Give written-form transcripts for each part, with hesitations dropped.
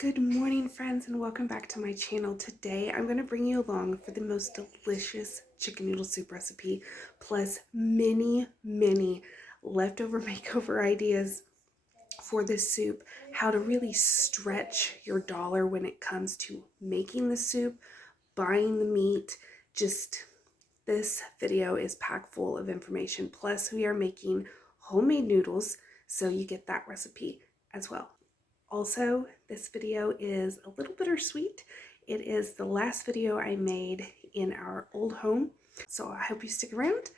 Good morning, friends, and welcome back to my channel. Today I'm going to bring you along for the most delicious chicken noodle soup recipe, plus many leftover makeover ideas for this soup, how to really stretch your dollar when it comes to making the soup, buying the meat. This video is packed full of information. Plus we are making homemade noodles, so you get that recipe as well. Also, this video is a little bittersweet. It is the last video I made in our old home, so I hope you stick around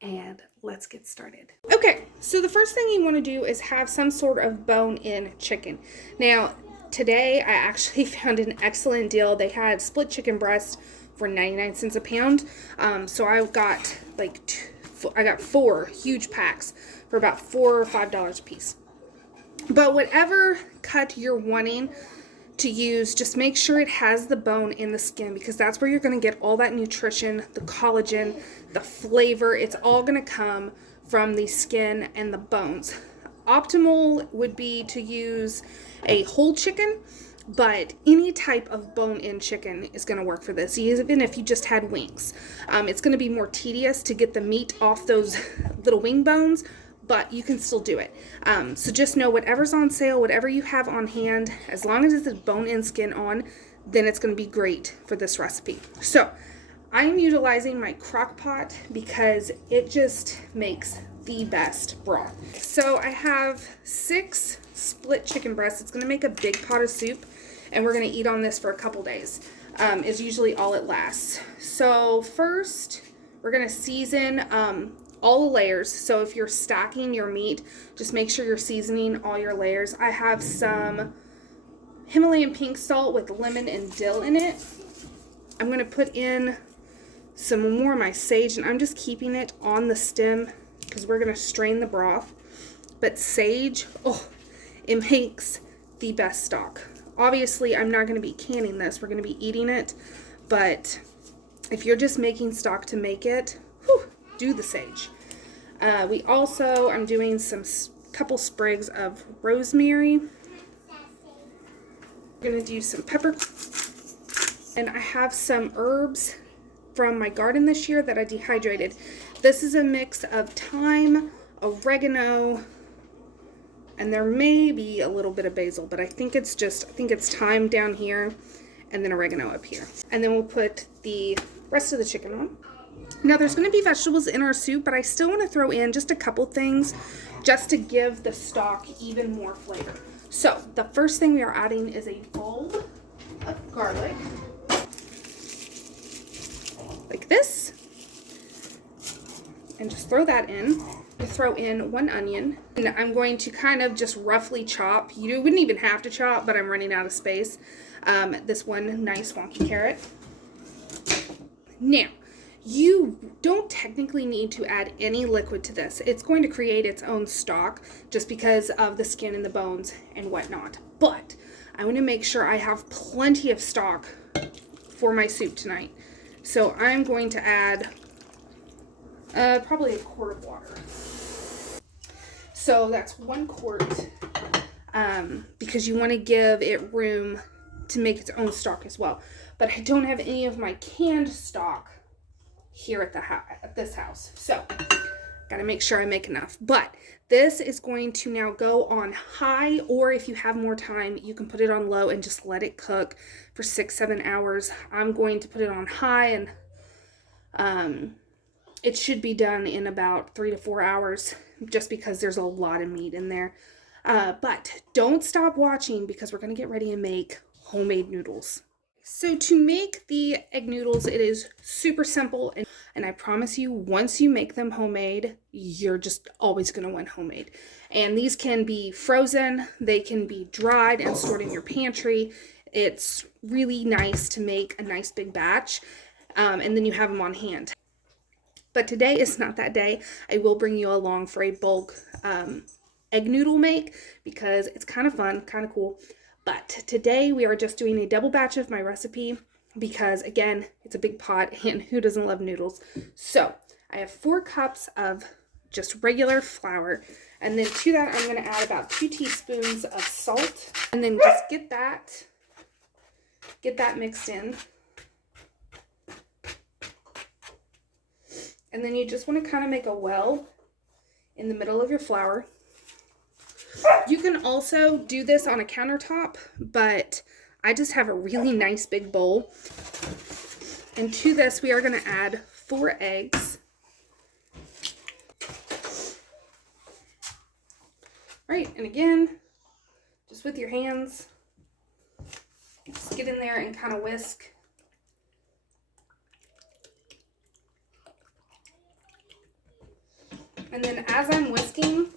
and let's get started. Okay, so the first thing you want to do is have some sort of bone-in chicken. Now, today I actually found an excellent deal. They had split chicken breast for 99 cents a pound. So I got I got 4 huge packs for about $4 or $5 a piece. But whatever cut you're wanting to use, just make sure it has the bone in the skin, because that's where you're going to get all that nutrition, the collagen, the flavor. It's all going to come from the skin and the bones. Optimal would be to use a whole chicken, but any type of bone-in chicken is going to work for this, even if you just had wings. It's going to be more tedious to get the meat off those little wing bones, but you can still do it. So just know whatever's on sale, whatever you have on hand, as long as it's a bone-in skin on, then it's going to be great for this recipe. So I'm utilizing my crock pot because it just makes the best broth. So I have 6 split chicken breasts. It's going to make a big pot of soup, and we're going to eat on this for a couple days. Is usually all it lasts. So first, we're going to season all the layers. So if you're stacking your meat, just make sure you're seasoning all your layers. I have some Himalayan pink salt with lemon and dill in it. I'm going to put in some more of my sage, and I'm just keeping it on the stem because we're going to strain the broth. But sage, oh, it makes the best stock. Obviously, I'm not going to be canning this. We're going to be eating it. But if you're just making stock to make it, whew, do the sage. I'm doing some couple sprigs of rosemary. I'm going to do some pepper. And I have some herbs from my garden this year that I dehydrated. This is a mix of thyme, oregano, and there may be a little bit of basil, but I think it's thyme down here and then oregano up here. And then we'll put the rest of the chicken on. Now there's going to be vegetables in our soup, but I still want to throw in just a couple things just to give the stock even more flavor. So the first thing we are adding is a bowl of garlic, like this, and just throw that in. Throw in 1 onion, and I'm going to kind of just roughly chop. You wouldn't even have to chop, but I'm running out of space. This one nice wonky carrot. Now, you don't technically need to add any liquid to this. It's going to create its own stock just because of the skin and the bones and whatnot. But I want to make sure I have plenty of stock for my soup tonight. So I'm going to add probably a quart of water. So that's 1 quart, because you want to give it room to make its own stock as well. But I don't have any of my canned stock here at this house, so gotta make sure I make enough. But this is going to now go on high, or if you have more time, you can put it on low and just let it cook for 6-7 hours. I'm going to put it on high, and it should be done in about 3 to 4 hours, just because there's a lot of meat in there. But don't stop watching, because we're going to get ready to make homemade noodles. So to make the egg noodles, it is super simple, and I promise you, once you make them homemade, you're just always going to want homemade. And these can be frozen, they can be dried and stored in your pantry. It's really nice to make a nice big batch, and then you have them on hand. But today is not that day. I will bring you along for a bulk egg noodle make, because it's kind of fun, kind of cool. But today we are just doing a double batch of my recipe because, again, it's a big pot, and who doesn't love noodles? So I have 4 cups of just regular flour, and then to that I'm going to add about 2 teaspoons of salt, and then just get that get that mixed in. And then you just want to kind of make a well in the middle of your flour. You can also do this on a countertop, but I just have a really nice big bowl. And to this, we are going to add 4 eggs. Right, and again, just with your hands, just get in there and kind of whisk. And then as I'm whisking,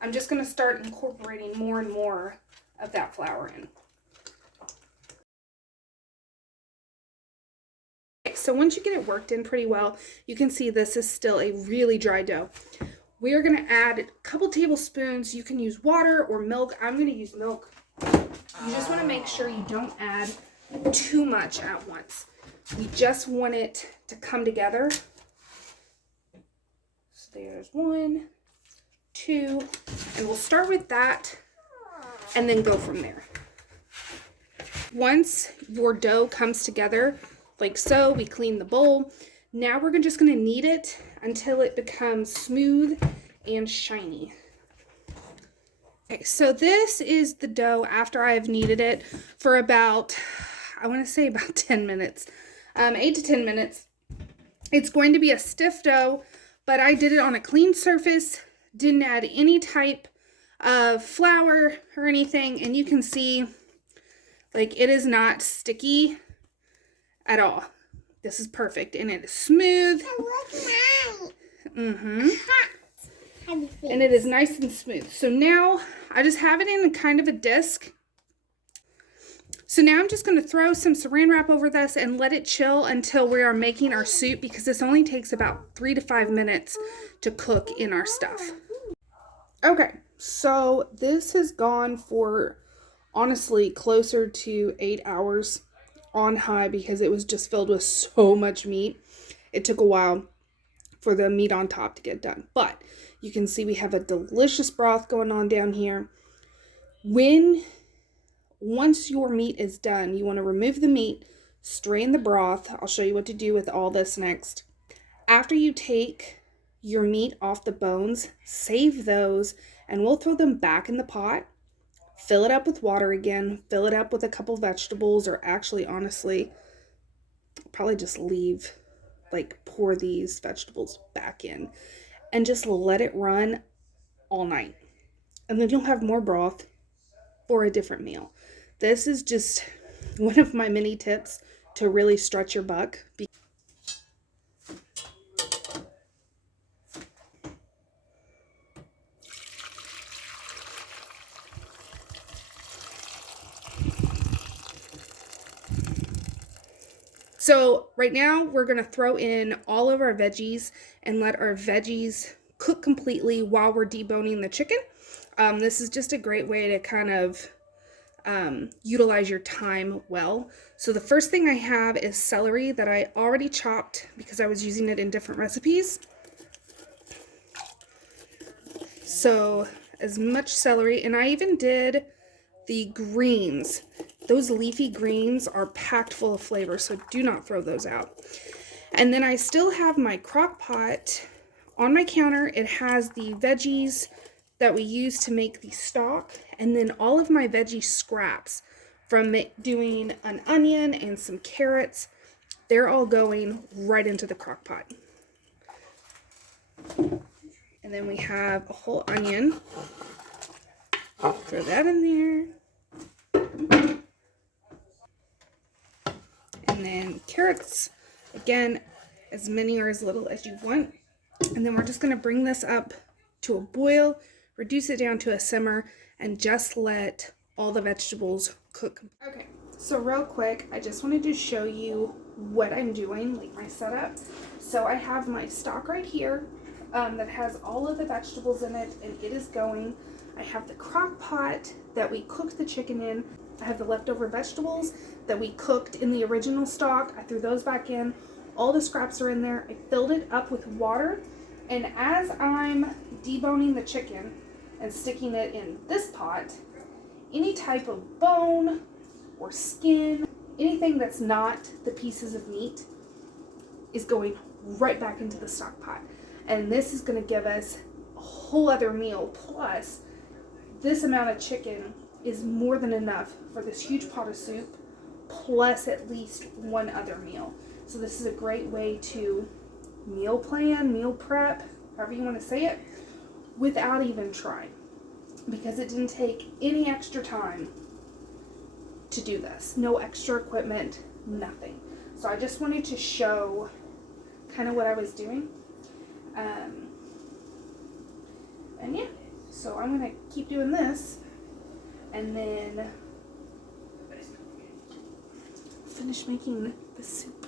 I'm just going to start incorporating more and more of that flour in. Okay, so once you get it worked in pretty well, you can see this is still a really dry dough. We are going to add a couple tablespoons. You can use water or milk. I'm going to use milk. You just want to make sure you don't add too much at once. We just want it to come together. So there's 1, 2, and we'll start with that and then go from there. Once your dough comes together like so, we clean the bowl. Now we're just going to knead it until it becomes smooth and shiny. Okay, so this is the dough after I've kneaded it for about, I want to say about 10 minutes, 8 to 10 minutes. It's going to be a stiff dough, but I did it on a clean surface, didn't add any type of flour or anything, and you can see like it is not sticky at all. This is perfect, and it is smooth. And it is nice and smooth. So now I just have it in kind of a disc. So now I'm just going to throw some saran wrap over this and let it chill until we are making our soup, because this only takes about 3 to 5 minutes to cook in our stuff. Okay, so this has gone for honestly closer to 8 hours on high because it was just filled with so much meat. It took a while for the meat on top to get done, but you can see we have a delicious broth going on down here. Once your meat is done, you want to remove the meat, strain the broth. I'll show you what to do with all this next. After you take your meat off the bones, save those, and we'll throw them back in the pot. Fill it up with water again, fill it up with a couple vegetables, or actually, honestly, probably just pour these vegetables back in and just let it run all night. And then you'll have more broth for a different meal. This is just one of my mini tips to really stretch your buck. So right now we're going to throw in all of our veggies and let our veggies cook completely while we're deboning the chicken. This is just a great way to kind of utilize your time well. So the first thing I have is celery that I already chopped because I was using it in different recipes. So as much celery, and I even did the greens. Those leafy greens are packed full of flavor, so do not throw those out. And then I still have my crock pot on my counter. It has the veggies that we use to make the stock, and then all of my veggie scraps from doing an onion and some carrots. They're all going right into the crock pot. And then we have a whole onion. Throw that in there. And then carrots, again, as many or as little as you want. And then we're just going to bring this up to a boil, reduce it down to a simmer, and just let all the vegetables cook. Okay, so real quick, I just wanted to show you what I'm doing, like my setup. So I have my stock right here that has all of the vegetables in it, and it is going. I have the crock pot that we cooked the chicken in. I have the leftover vegetables that we cooked in the original stock. I threw those back in. All the scraps are in there. I filled it up with water. And as I'm deboning the chicken and sticking it in this pot, any type of bone or skin, anything that's not the pieces of meat is going right back into the stock pot. And this is going to give us a whole other meal. Plus, this amount of chicken is more than enough for this huge pot of soup, plus at least one other meal. So this is a great way to meal plan, meal prep, however you want to say it, without even trying. Because it didn't take any extra time to do this. No extra equipment, nothing. So I just wanted to show kind of what I was doing. And yeah, so I'm going to keep doing this and then finish making the soup.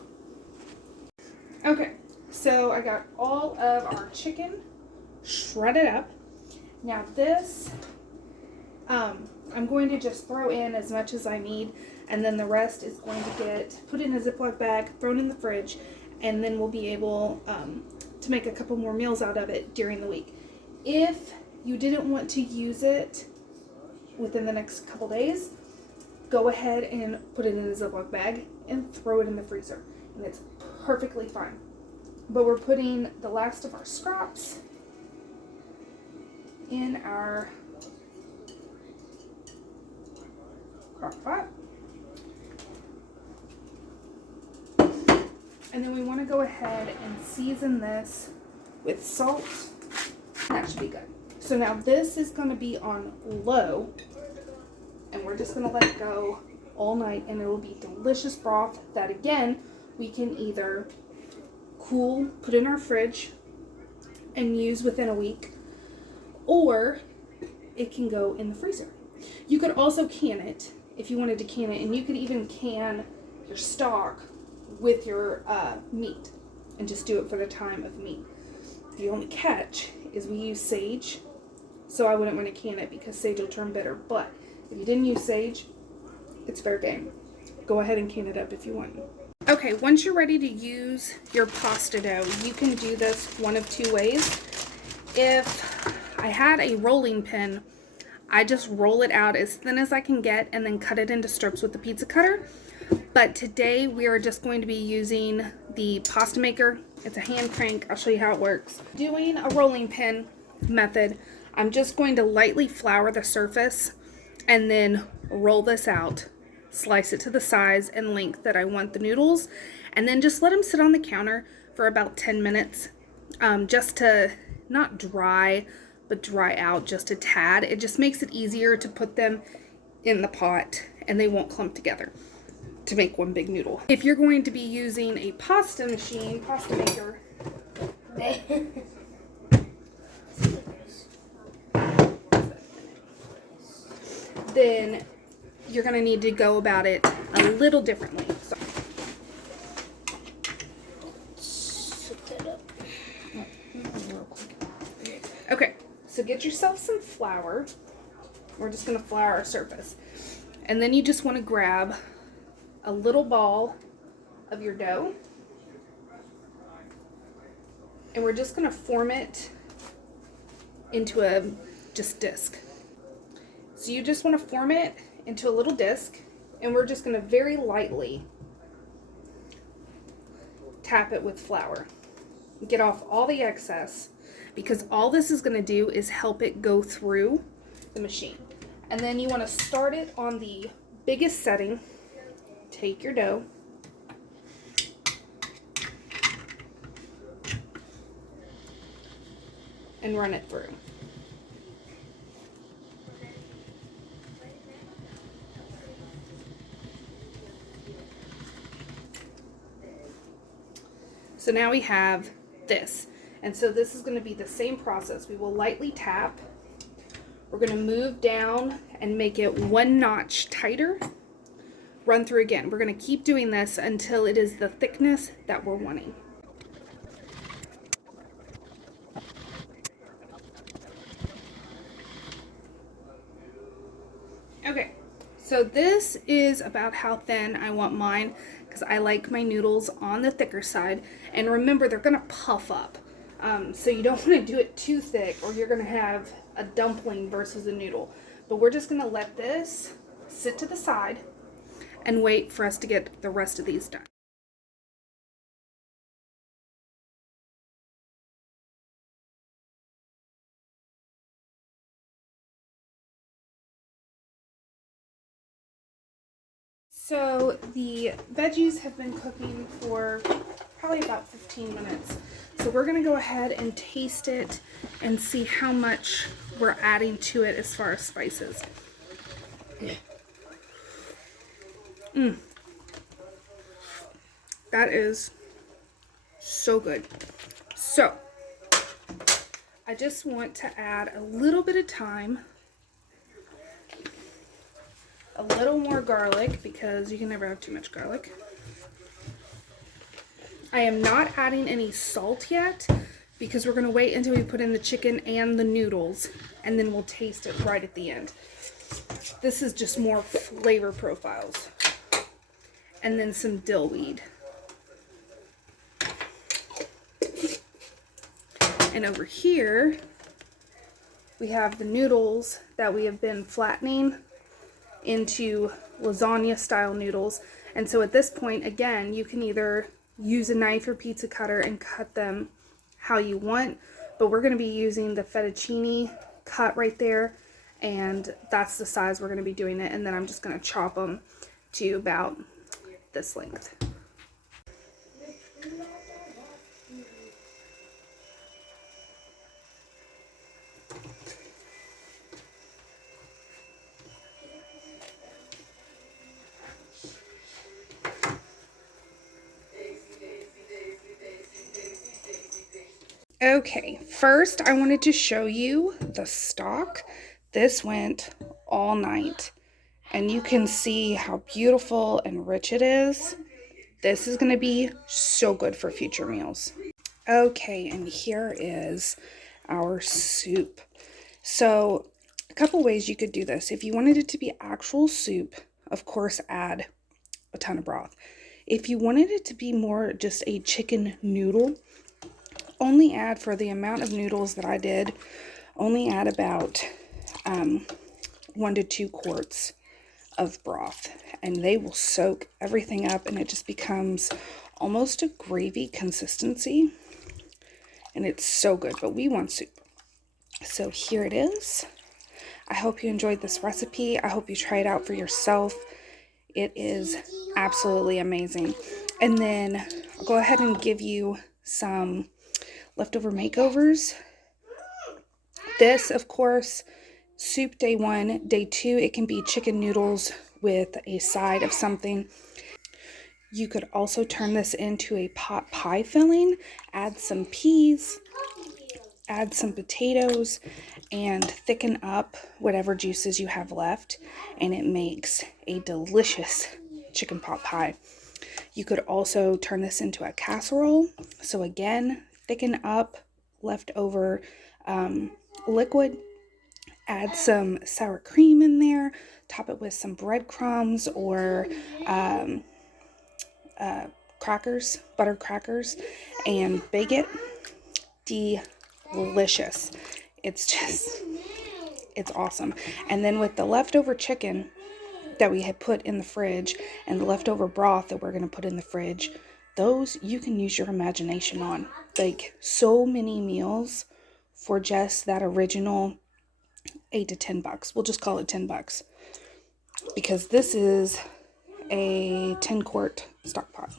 Okay, so I got all of our chicken shredded up. Now this, I'm going to just throw in as much as I need, and then the rest is going to get put in a Ziploc bag, thrown in the fridge, and then we'll be able to make a couple more meals out of it during the week. If you didn't want to use it within the next couple days, go ahead and put it in a Ziploc bag and throw it in the freezer, and it's perfectly fine. But we're putting the last of our scraps in our crock pot. And then we want to go ahead and season this with salt. That should be good. So now this is going to be on low, and we're just going to let it go all night, and it will be delicious broth that, again, we can either cool, put in our fridge, and use within a week, or it can go in the freezer. You could also can it if you wanted to can it, and you could even can your stock with your meat and just do it for the time of meat. The only catch is we use sage, so I wouldn't want to can it because sage will turn bitter. But if you didn't use sage, it's fair game. Go ahead and can it up if you want. Okay, once you're ready to use your pasta dough, you can do this one of two ways. If I had a rolling pin, I just roll it out as thin as I can get and then cut it into strips with the pizza cutter. But today we are just going to be using the pasta maker. It's a hand crank. I'll show you how it works. Doing a rolling pin method, I'm just going to lightly flour the surface and then roll this out, slice it to the size and length that I want the noodles, and then just let them sit on the counter for about 10 minutes, just to not dry, but dry out just a tad. It just makes it easier to put them in the pot and they won't clump together to make one big noodle. If you're going to be using a pasta maker, then you're going to need to go about it a little differently. So. Okay, so get yourself some flour. We're just going to flour our surface. And then you just want to grab a little ball of your dough. And we're just going to form it into a just disc. So you just want to form it into a little disc, and we're just going to very lightly tap it with flour. Get off all the excess, because all this is going to do is help it go through the machine. And then you want to start it on the biggest setting. Take your dough, and run it through. So now we have this. And so this is going to be the same process. We will lightly tap. We're going to move down and make it one notch tighter. Run through again. We're going to keep doing this until it is the thickness that we're wanting. Okay, so this is about how thin I want mine, because I like my noodles on the thicker side. And remember, they're going to puff up. So you don't want to do it too thick, or you're going to have a dumpling versus a noodle. But we're just going to let this sit to the side. and wait for us to get the rest of these done. So the veggies have been cooking for probably about 15 minutes. So we're going to go ahead and taste it and see how much we're adding to it as far as spices. That is so good. So I just want to add a little bit of thyme, a little more garlic, because you can never have too much garlic. I am not adding any salt yet because we're going to wait until we put in the chicken and the noodles, and then we'll taste it right at the end. This is just more flavor profiles. And then some dill weed. And over here, we have the noodles that we have been flattening into lasagna style noodles. And so at this point, again, you can either use a knife or pizza cutter and cut them how you want, but we're going to be using the fettuccine cut right there, and that's the size we're going to be doing it. And then I'm just going to chop them to about this length. Okay, first I wanted to show you the stock. This went all night, and you can see how beautiful and rich it is. This is going to be so good for future meals. Okay, and here is our soup. So a couple ways you could do this. If you wanted it to be actual soup, of course add a ton of broth. If you wanted it to be more just a chicken noodle, only add, for the amount of noodles that I did, only add about 1 to 2 quarts of broth, and they will soak everything up, and it just becomes almost a gravy consistency, and it's so good. But we want soup. So here it is. I hope you enjoyed this recipe. I hope you try it out for yourself. It is absolutely amazing. And then I'll go ahead and give you some leftover makeovers. This, of course, soup day 1. Day 2, it can be chicken noodles with a side of something. You could also turn this into a pot pie filling, add some peas, add some potatoes, and thicken up whatever juices you have left, and it makes a delicious chicken pot pie. You could also turn this into a casserole. So again, thicken up leftover liquid, add some sour cream in there, top it with some breadcrumbs or crackers, buttered crackers, and bake it. Delicious. It's awesome. And then with the leftover chicken that we had put in the fridge and the leftover broth that we're going to put in the fridge, those you can use your imagination on. Like, so many meals for just that original $8 to $10. We'll just call it $10 because this is a 10-quart stock pot.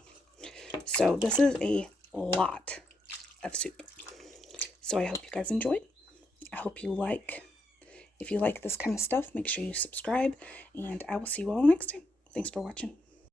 So this is a lot of soup. So I hope you guys enjoyed. I hope you like. If you like this kind of stuff, make sure you subscribe, and I will see you all next time. Thanks for watching.